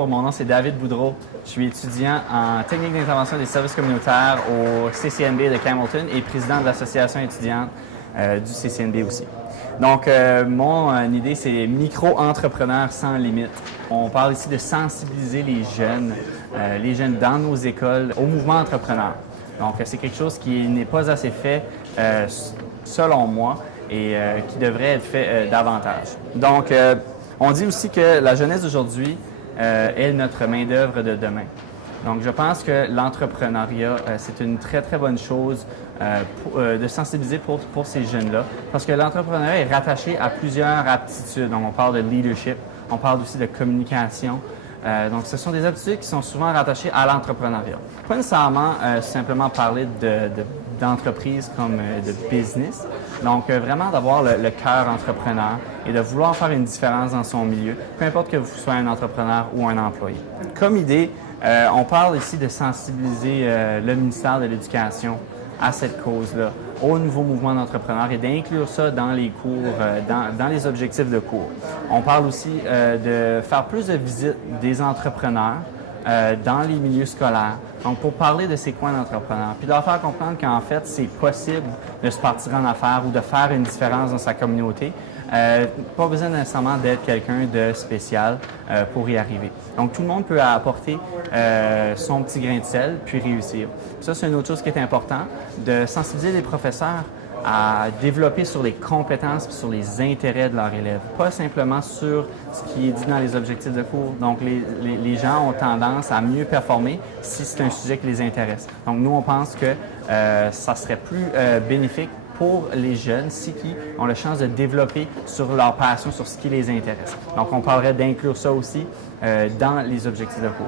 Mon nom, c'est David Boudreau. Je suis étudiant en technique d'intervention des services communautaires au CCNB de Campbellton et président de l'association étudiante du CCNB aussi. Donc, mon idée, c'est micro-entrepreneurs sans limite. On parle ici de sensibiliser les jeunes dans nos écoles au mouvement entrepreneur. Donc, c'est quelque chose qui n'est pas assez fait, selon moi, et qui devrait être fait davantage. Donc, on dit aussi que la jeunesse d'aujourd'hui est notre main-d'œuvre de demain. Donc, je pense que l'entrepreneuriat, c'est une très, très bonne chose de sensibiliser pour ces jeunes-là, parce que l'entrepreneuriat est rattaché à plusieurs aptitudes. Donc, on parle de leadership, on parle aussi de communication. Donc, ce sont des aptitudes qui sont souvent rattachées à l'entrepreneuriat. Pas nécessairement simplement parler d'entreprise comme de business. Donc, vraiment d'avoir le cœur entrepreneur et de vouloir faire une différence dans son milieu, peu importe que vous soyez un entrepreneur ou un employé. Comme idée, on parle ici de sensibiliser le ministère de l'Éducation à cette cause-là, au nouveau mouvement d'entrepreneurs et d'inclure ça dans les cours, dans les objectifs de cours. On parle aussi de faire plus de visites des entrepreneurs dans les milieux scolaires. Donc, pour parler de ces coins d'entrepreneurs, puis de leur faire comprendre qu'en fait, c'est possible de se partir en affaires ou de faire une différence dans sa communauté. Pas besoin nécessairement d'être quelqu'un de spécial pour y arriver. Donc, tout le monde peut apporter son petit grain de sel, puis réussir. Ça, c'est une autre chose qui est importante, de sensibiliser les professeurs à développer sur les compétences et sur les intérêts de leurs élèves, pas simplement sur ce qui est dit dans les objectifs de cours. Donc, les gens ont tendance à mieux performer si c'est un sujet qui les intéresse. Donc, nous, on pense que ça serait plus bénéfique pour les jeunes si qui ont la chance de développer sur leur passion, sur ce qui les intéresse. Donc, on parlerait d'inclure ça aussi dans les objectifs de cours.